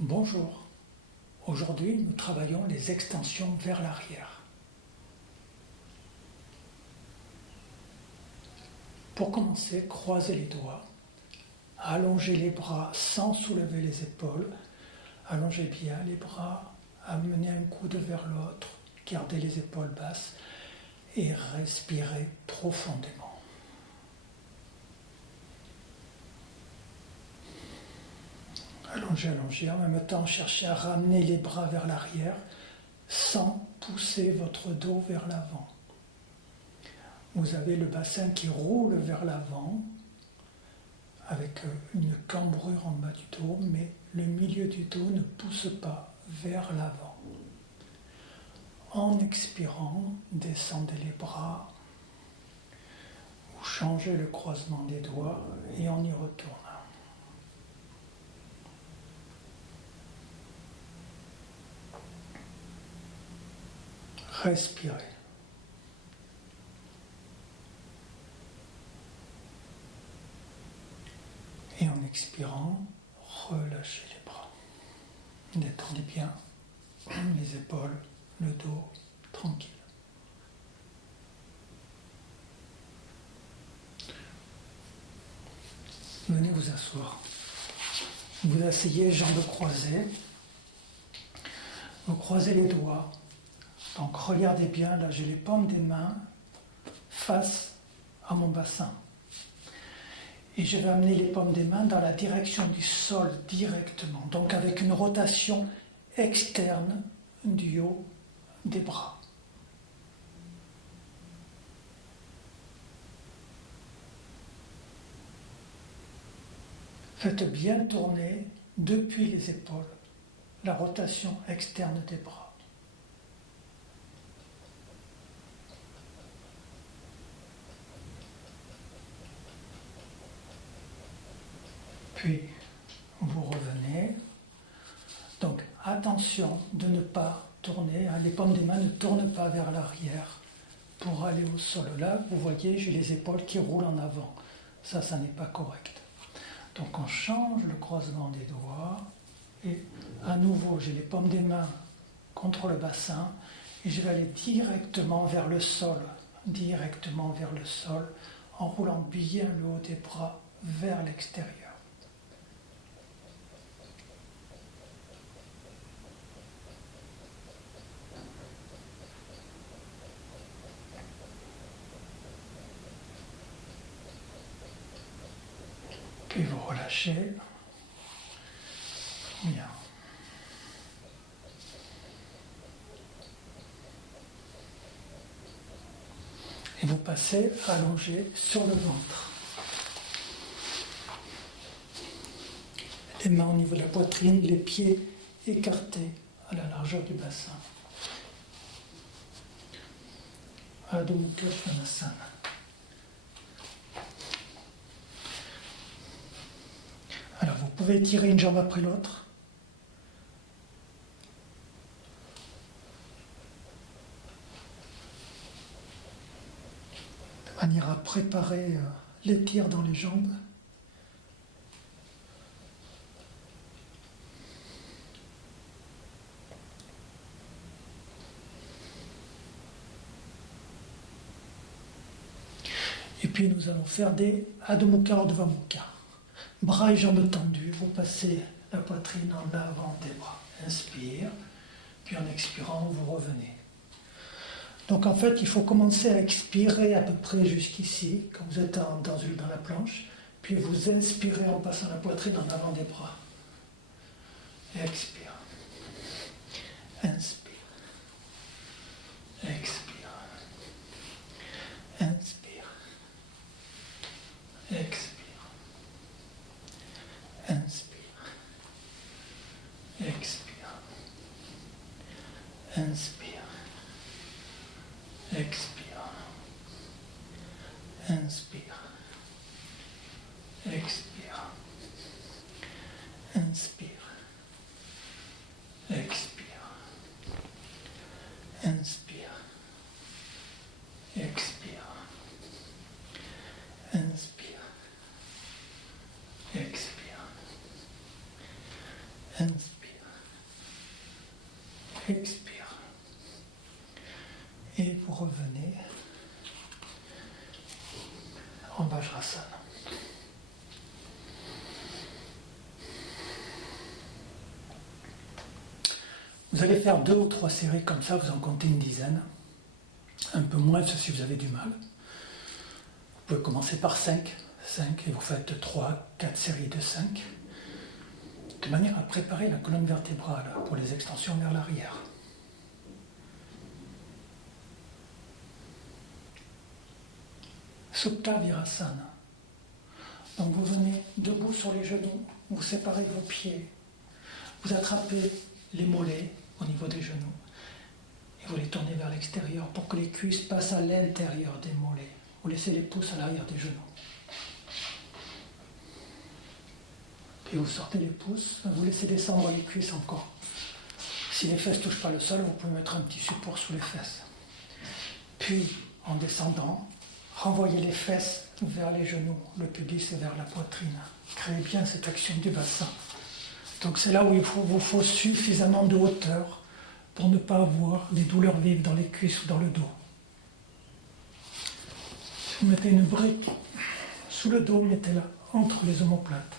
Bonjour, aujourd'hui nous travaillons les extensions vers l'arrière. Pour commencer, croisez les doigts, allongez les bras sans soulever les épaules, allongez bien les bras, amenez un coude vers l'autre, gardez les épaules basses et respirez profondément. Allongez, en même temps cherchez à ramener les bras vers l'arrière sans pousser votre dos vers l'avant. Vous avez le bassin qui roule vers l'avant avec une cambrure en bas du dos, mais le milieu du dos ne pousse pas vers l'avant. En expirant, descendez les bras, vous changez le croisement des doigts et on y retourne. Respirez. Et en expirant, relâchez les bras. Détendez bien les épaules, le dos, tranquille. Venez vous asseoir. Vous asseyez, jambes croisées. Vous croisez les doigts. Donc regardez bien, là j'ai les paumes des mains face à mon bassin. Et je vais amener les paumes des mains dans la direction du sol directement, donc avec une rotation externe du haut des bras. Faites bien tourner depuis les épaules la rotation externe des bras. Puis vous revenez. Donc attention de ne pas tourner, les paumes des mains ne tournent pas vers l'arrière pour aller au sol. Là, vous voyez, j'ai les épaules qui roulent en avant. Ça n'est pas correct. Donc on change le croisement des doigts et à nouveau, j'ai les paumes des mains contre le bassin et je vais aller directement vers le sol, en roulant bien le haut des bras vers l'extérieur. Puis vous relâchez. Bien. Et vous passez allongé sur le ventre. Les mains au niveau de la poitrine, les pieds écartés à la largeur du bassin. Adho Mukha Svanasana. Alors vous pouvez tirer une jambe après l'autre. De manière à préparer les tirs dans les jambes. Et puis nous allons faire des Adho Mukha Urdhva Mukha. Bras et jambes tendus, vous passez la poitrine en avant des bras. Inspire, puis en expirant, vous revenez. Donc en fait, il faut commencer à expirer à peu près jusqu'ici, quand vous êtes dans la planche, puis vous inspirez en passant la poitrine en avant des bras. Et expire. Inspire. Expire. Inspire. Expire. Inspire. Expire. Inspire. Expire. Inspire. Expire. Inspire. Expire. Inspire. Expire. Inspire. Expire. Inspire. expire. Et vous revenez en Vajrasana. Vous allez faire 2 ou 3 séries comme ça, vous en comptez une dizaine. Un peu moins si vous avez du mal. Vous pouvez commencer par 5 et vous faites 3, 4 séries de 5, de manière à préparer la colonne vertébrale pour les extensions vers l'arrière. Supta Virasana. Donc vous venez debout sur les genoux, vous séparez vos pieds, vous attrapez les mollets au niveau des genoux et vous les tournez vers l'extérieur pour que les cuisses passent à l'intérieur des mollets. Vous laissez les pouces à l'arrière des genoux. Puis vous sortez les pouces, vous laissez descendre les cuisses encore. Si les fesses ne touchent pas le sol, vous pouvez mettre un petit support sous les fesses. Puis, en descendant, renvoyez les fesses vers les genoux, le pubis et vers la poitrine. Créez bien cette action du bassin. Donc c'est là où vous faut suffisamment de hauteur pour ne pas avoir des douleurs vives dans les cuisses ou dans le dos. Si vous mettez une brique sous le dos, mettez-la entre les omoplates.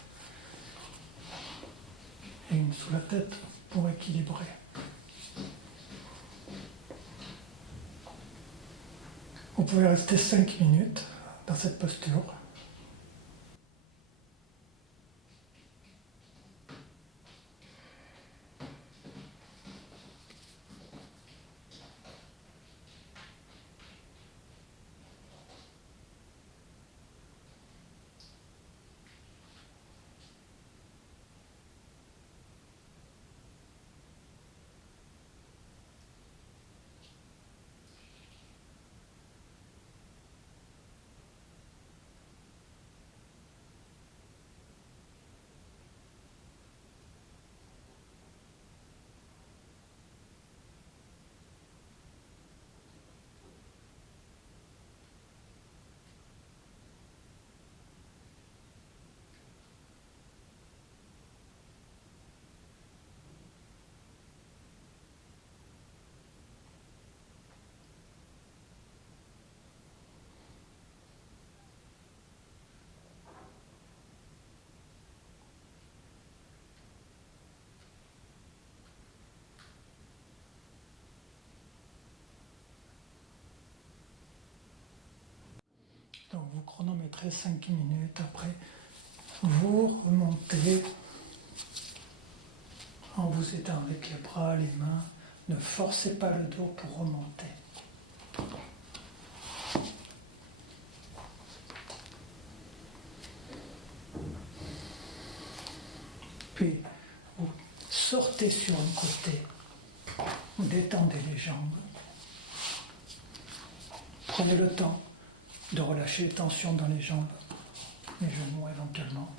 Et une sous la tête pour équilibrer. Vous pouvez rester 5 minutes dans cette posture. Donc vous chronométrez 5 minutes, après vous remontez en vous aidant avec les bras, les mains. Ne forcez pas le dos pour remonter. Puis vous sortez sur un côté, vous détendez les jambes. Prenez le temps de relâcher les tensions dans les jambes, les genoux éventuellement.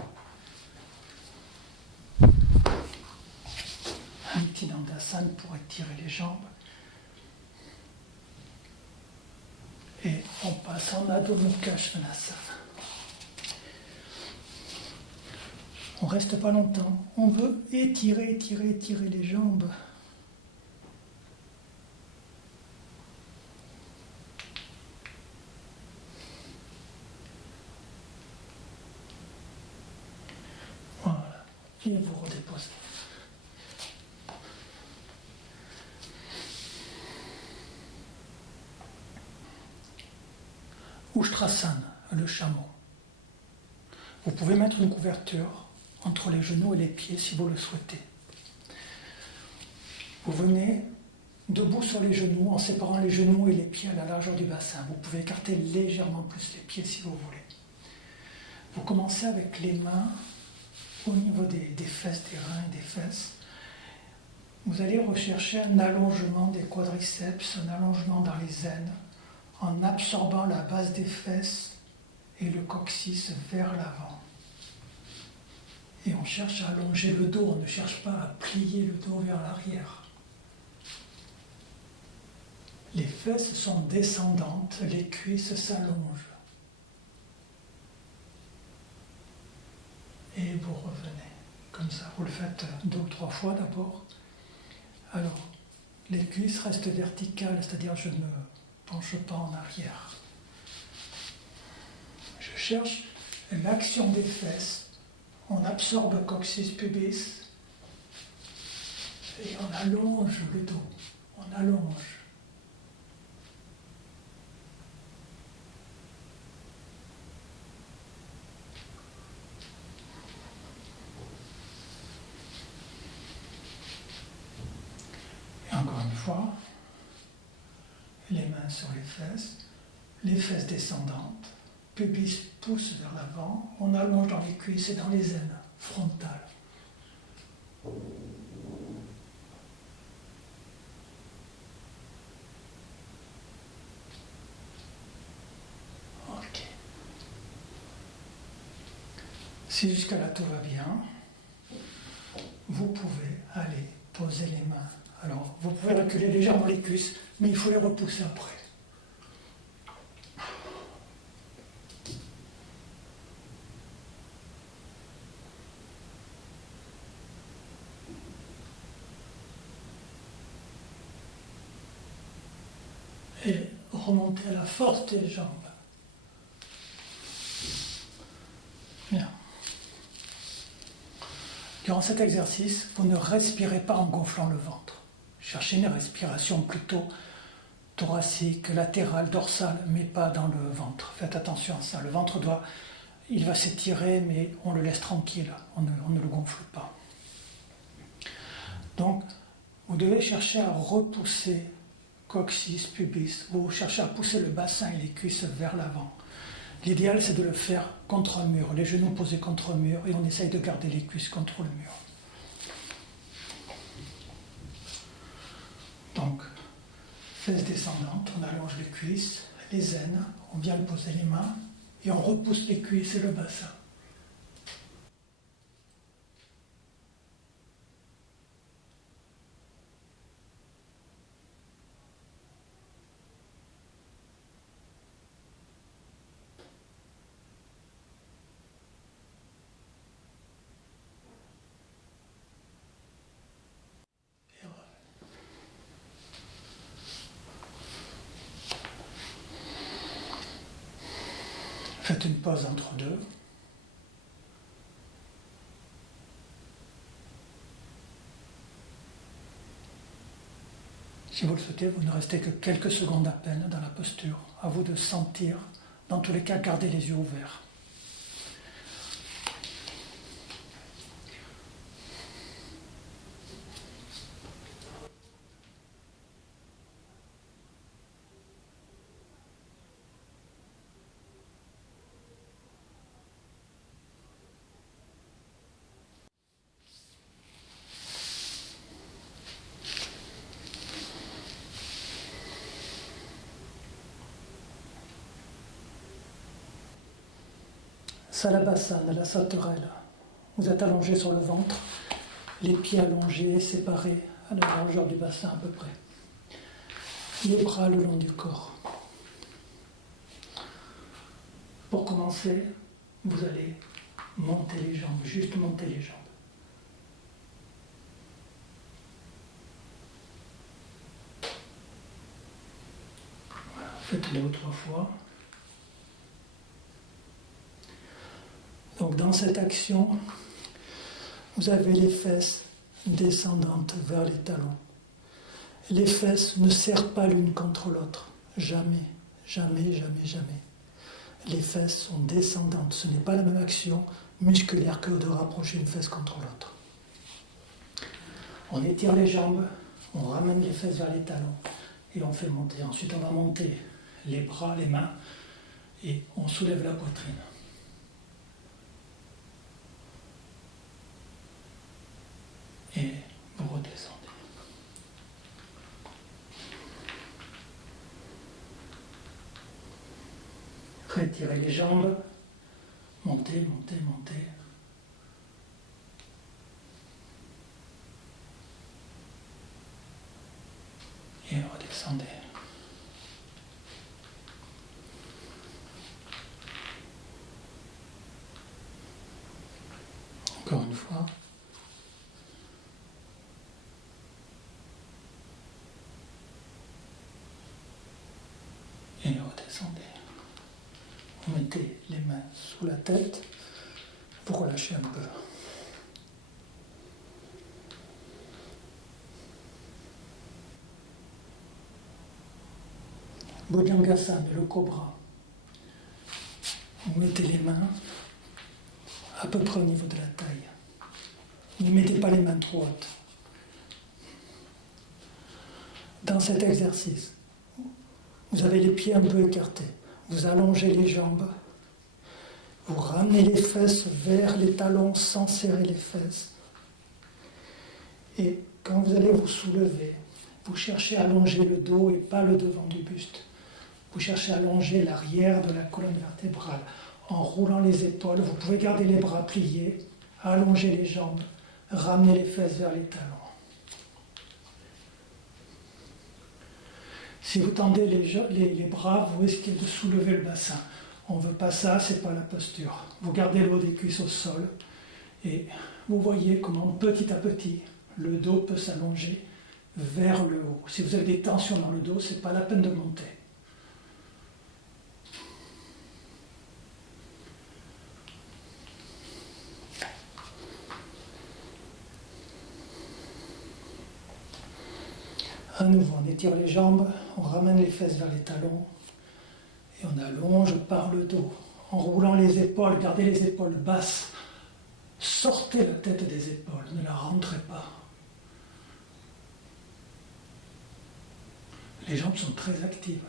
Un petit dandasana pour étirer les jambes. Et on passe en Adho Mukha Svanasana. On ne reste pas longtemps. On veut étirer les jambes. Voilà. Et vous redéposez. Ushtrasana, le chameau. Vous pouvez mettre une couverture entre les genoux et les pieds si vous le souhaitez. Vous venez debout sur les genoux en séparant les genoux et les pieds à la largeur du bassin. Vous pouvez écarter légèrement plus les pieds si vous voulez. Vous commencez avec les mains au niveau des fesses, des reins et des fesses. Vous allez rechercher un allongement des quadriceps, un allongement dans les aines, en absorbant la base des fesses et le coccyx vers l'avant. Et on cherche à allonger le dos, on ne cherche pas à plier le dos vers l'arrière. Les fesses sont descendantes, les cuisses s'allongent. Et vous revenez. Comme ça, vous le faites 2 ou 3 fois d'abord. Alors, les cuisses restent verticales, c'est-à-dire je ne penche pas en arrière. Je cherche l'action des fesses. On absorbe le coccyx pubis et on allonge le dos. On allonge. Et encore une fois, les mains sur les fesses descendantes, pubis pousse vers l'avant, on allonge dans les cuisses et dans les aines frontales. Ok. Si jusqu'à là tout va bien, vous pouvez aller poser les mains. Alors, vous pouvez reculer légèrement les cuisses, mais il faut les repousser après. Et remonter à la force des jambes. Bien. Durant cet exercice, vous ne respirez pas en gonflant le ventre. Cherchez une respiration plutôt thoracique, latérale, dorsale, mais pas dans le ventre. Faites attention à ça. Le ventre il va s'étirer, mais on le laisse tranquille. On ne le gonfle pas. Donc, vous devez chercher à repousser coccyx, pubis. Vous cherchez à pousser le bassin et les cuisses vers l'avant. L'idéal, c'est de le faire contre un mur, les genoux posés contre un mur, et on essaye de garder les cuisses contre le mur. Donc, fesses descendantes, on allonge les cuisses, les aines, on vient poser les mains, et on repousse les cuisses et le bassin. Faites une pause entre deux. Si vous le souhaitez, vous ne restez que quelques secondes à peine dans la posture. À vous de sentir, dans tous les cas, gardez les yeux ouverts. Salabhasana, la sauterelle. Vous êtes allongé sur le ventre, les pieds allongés, séparés à la largeur du bassin à peu près. Les bras le long du corps. Pour commencer, vous allez monter les jambes, juste monter les jambes. Voilà, faites-le 2 ou 3 fois. Donc dans cette action, vous avez les fesses descendantes vers les talons. Les fesses ne serrent pas l'une contre l'autre. Jamais, jamais, jamais, jamais. Les fesses sont descendantes. Ce n'est pas la même action musculaire que de rapprocher une fesse contre l'autre. On étire les jambes, on ramène les fesses vers les talons et on fait monter. Ensuite, on va monter les bras, les mains et on soulève la poitrine. Et vous redescendez. Retirez les jambes, montez, montez, montez. Et redescendez. Encore une fois. redescendez. Vous mettez les mains sous la tête, vous relâchez un peu. Bhujangasana, le cobra. Vous mettez les mains à peu près au niveau de la taille. Ne mettez pas les mains trop hautes. Dans cet exercice, vous avez les pieds un peu écartés. Vous allongez les jambes. Vous ramenez les fesses vers les talons sans serrer les fesses. Et quand vous allez vous soulever, vous cherchez à allonger le dos et pas le devant du buste. Vous cherchez à allonger l'arrière de la colonne vertébrale en roulant les épaules. Vous pouvez garder les bras pliés, allonger les jambes, ramener les fesses vers les talons. Si vous tendez les bras, vous risquez de soulever le bassin. On ne veut pas ça, ce n'est pas la posture. Vous gardez le haut des cuisses au sol et vous voyez comment petit à petit le dos peut s'allonger vers le haut. Si vous avez des tensions dans le dos, ce n'est pas la peine de monter. À nouveau, on étire les jambes, on ramène les fesses vers les talons et on allonge par le dos. En roulant les épaules, gardez les épaules basses. Sortez la tête des épaules, ne la rentrez pas. Les jambes sont très actives.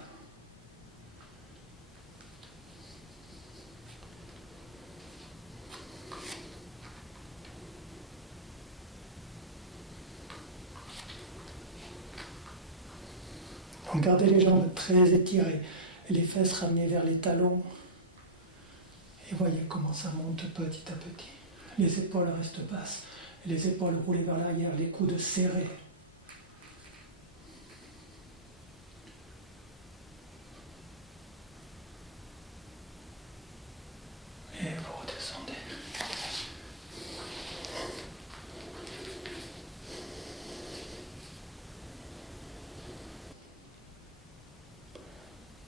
Donc gardez les jambes très étirées, les fesses ramenées vers les talons. Et voyez comment ça monte petit à petit. Les épaules restent basses, les épaules roulées vers l'arrière, les coudes serrés. Et vous redescendez.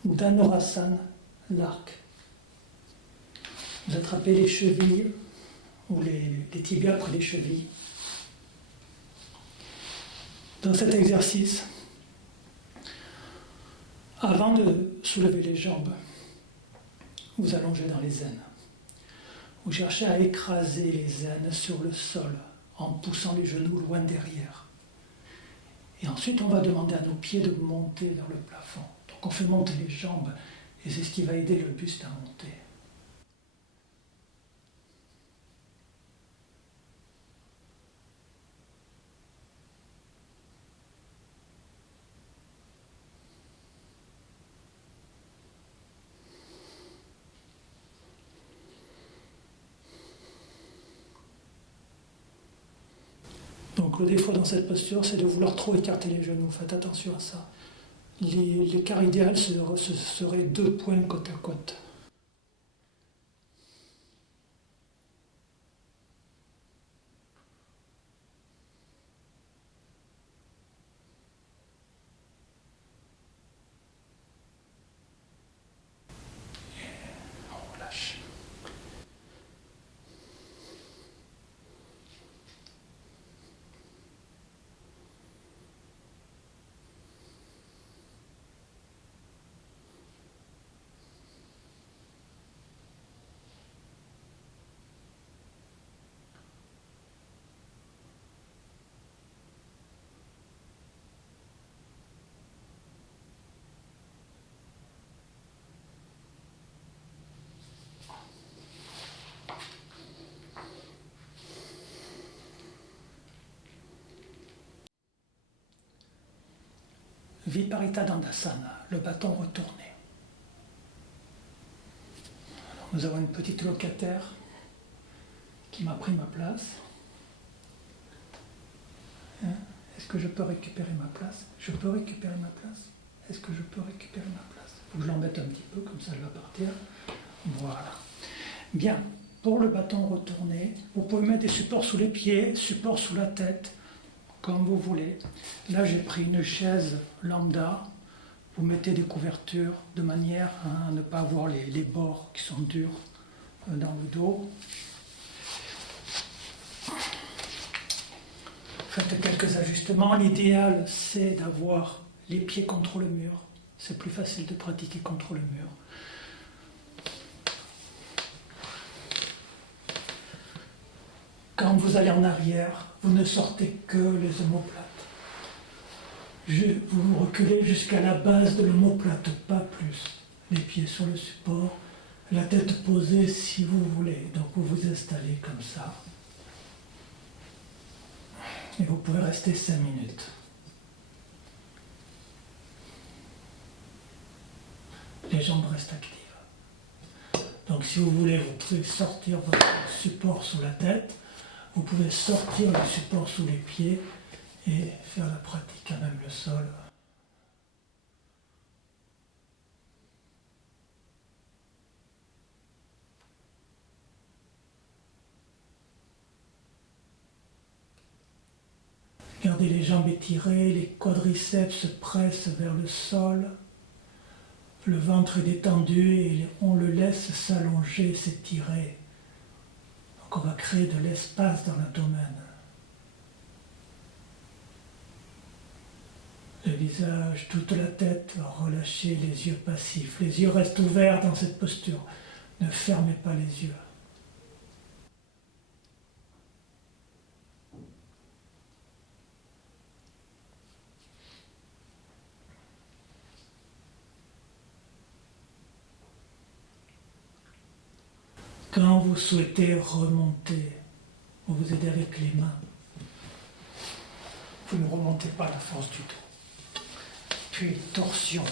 Dhanurasana, l'arc. Vous attrapez les chevilles ou les tibias près des chevilles. Dans cet exercice, avant de soulever les jambes, vous allongez dans les aines. Vous cherchez à écraser les aines sur le sol en poussant les genoux loin derrière. Et ensuite, on va demander à nos pieds de monter vers le plafond. Donc on fait monter les jambes et c'est ce qui va aider le buste à monter. Donc le défaut dans cette posture, c'est de vouloir trop écarter les genoux. Faites attention à ça. L'écart idéal, ce serait 2 points côte à côte. Et on relâche. Viparita Dandasana, le bâton retourné. Alors, nous avons une petite locataire qui m'a pris ma place. Hein? Est-ce que je peux récupérer ma place? Je peux récupérer ma place? Est-ce que je peux récupérer ma place? Il faut que je l'embête un petit peu, comme ça elle va partir. Voilà. Bien, pour le bâton retourné, vous pouvez mettre des supports sous les pieds, supports sous la tête, comme vous voulez. Là, j'ai pris une chaise lambda Vous mettez des couvertures de manière à ne pas avoir les bords qui sont durs dans le dos. Faites quelques ajustements. L'idéal, c'est d'avoir les pieds contre le mur. C'est plus facile de pratiquer contre le mur. Quand vous allez en arrière, vous ne sortez que les omoplates. Vous reculez jusqu'à la base de l'omoplate, pas plus. Les pieds sur le support, la tête posée si vous voulez. Donc vous vous installez comme ça. Et vous pouvez rester 5 minutes. Les jambes restent actives. Donc si vous voulez, vous pouvez sortir votre support sous la tête. Vous pouvez sortir le support sous les pieds et faire la pratique à même le sol. Gardez les jambes étirées, les quadriceps se pressent vers le sol. Le ventre est détendu et on le laisse s'allonger, s'étirer. Donc on va créer de l'espace dans l'abdomen. Le visage, toute la tête, relâchez les yeux passifs. Les yeux restent ouverts dans cette posture. Ne fermez pas les yeux. Quand vous souhaitez remonter, vous vous aidez avec les mains. Vous ne remontez pas à la force du dos. Puis torsion.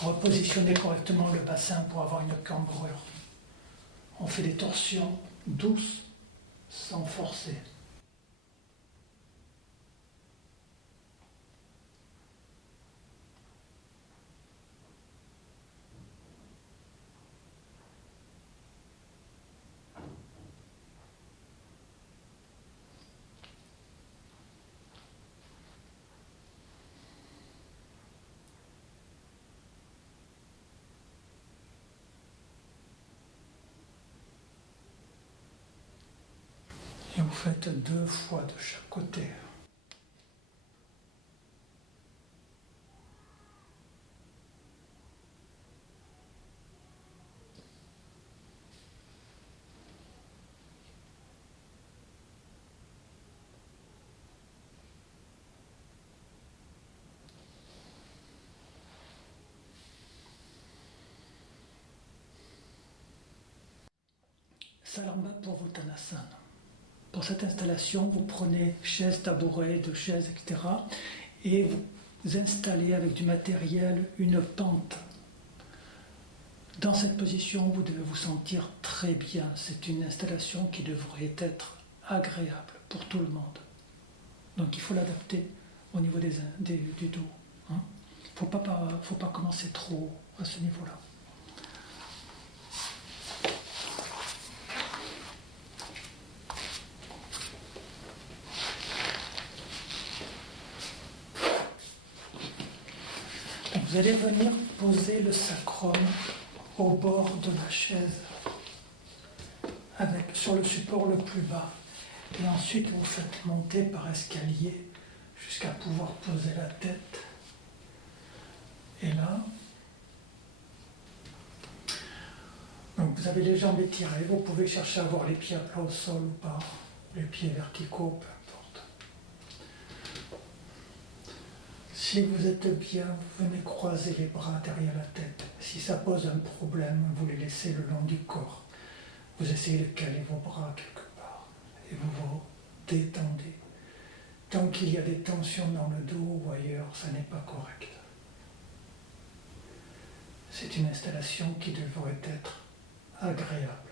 Repositionnez correctement le bassin pour avoir une cambrure. On fait des torsions douces, sans forcer. Et vous faites 2 fois de chaque côté. Salamba pour Uttanasana. Pour cette installation, vous prenez chaise, tabouret, 2 chaises, etc. et vous installez avec du matériel une pente. Dans cette position, vous devez vous sentir très bien. C'est une installation qui devrait être agréable pour tout le monde. Donc il faut l'adapter au niveau du dos. Il ne faut pas commencer trop haut à ce niveau-là. Vous allez venir poser le sacrum au bord de la chaise, sur le support le plus bas. Et ensuite, vous faites monter par escalier jusqu'à pouvoir poser la tête. Et là, donc vous avez les jambes étirées. Vous pouvez chercher à avoir les pieds à plat au sol ou pas, les pieds verticaux, peu importe. Si vous êtes bien, vous venez croiser les bras derrière la tête. Si ça pose un problème, vous les laissez le long du corps. Vous essayez de caler vos bras quelque part et vous vous détendez. Tant qu'il y a des tensions dans le dos ou ailleurs, ça n'est pas correct. C'est une installation qui devrait être agréable.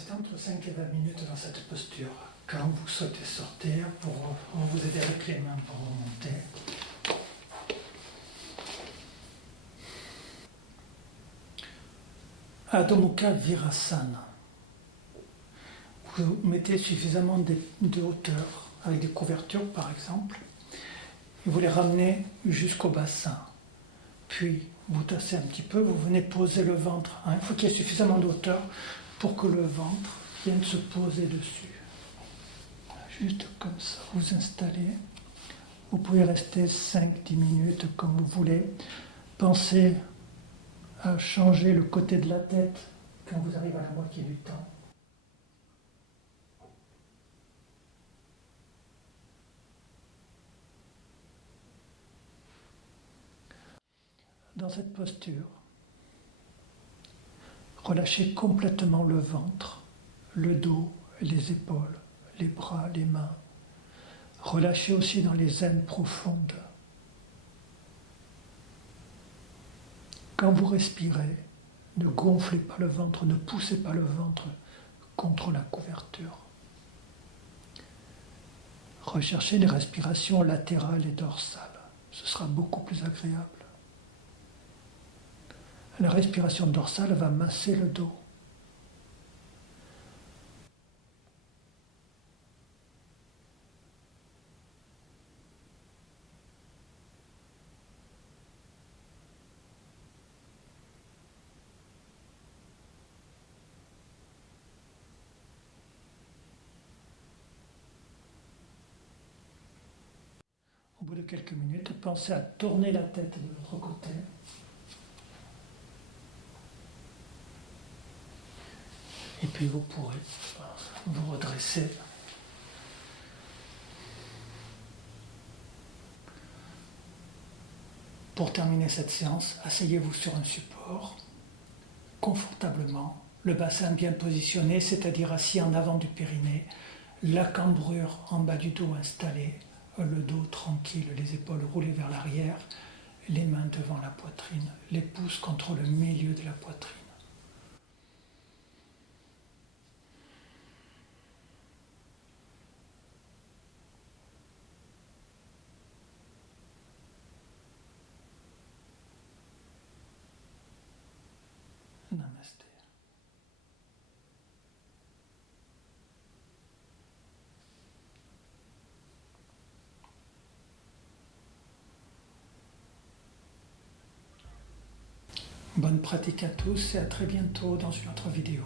rester entre 5 et 20 minutes dans cette posture. Quand vous souhaitez sortir, pour vous aider avec les mains pour remonter. Adho Mukha Virasana. Vous mettez suffisamment de hauteur, avec des couvertures par exemple, et vous les ramenez jusqu'au bassin. Puis vous tassez un petit peu, vous venez poser le ventre. Il faut qu'il y ait suffisamment de hauteur pour que le ventre vienne se poser dessus. Juste comme ça, vous installez. Vous pouvez rester 5-10 minutes comme vous voulez. Pensez à changer le côté de la tête quand vous arrivez à la moitié du temps. Dans cette posture, relâchez complètement le ventre, le dos, les épaules, les bras, les mains. Relâchez aussi dans les aines profondes. Quand vous respirez, ne gonflez pas le ventre, ne poussez pas le ventre contre la couverture. Recherchez les respirations latérales et dorsales. Ce sera beaucoup plus agréable. La respiration dorsale va masser le dos. Au bout de quelques minutes, pensez à tourner la tête de l'autre côté. Et puis vous pourrez vous redresser. Pour terminer cette séance, asseyez-vous sur un support, confortablement, le bassin bien positionné, c'est-à-dire assis en avant du périnée, la cambrure en bas du dos installée, le dos tranquille, les épaules roulées vers l'arrière, les mains devant la poitrine, les pouces contre le milieu de la poitrine. Namasté. Bonne pratique à tous et à très bientôt dans une autre vidéo.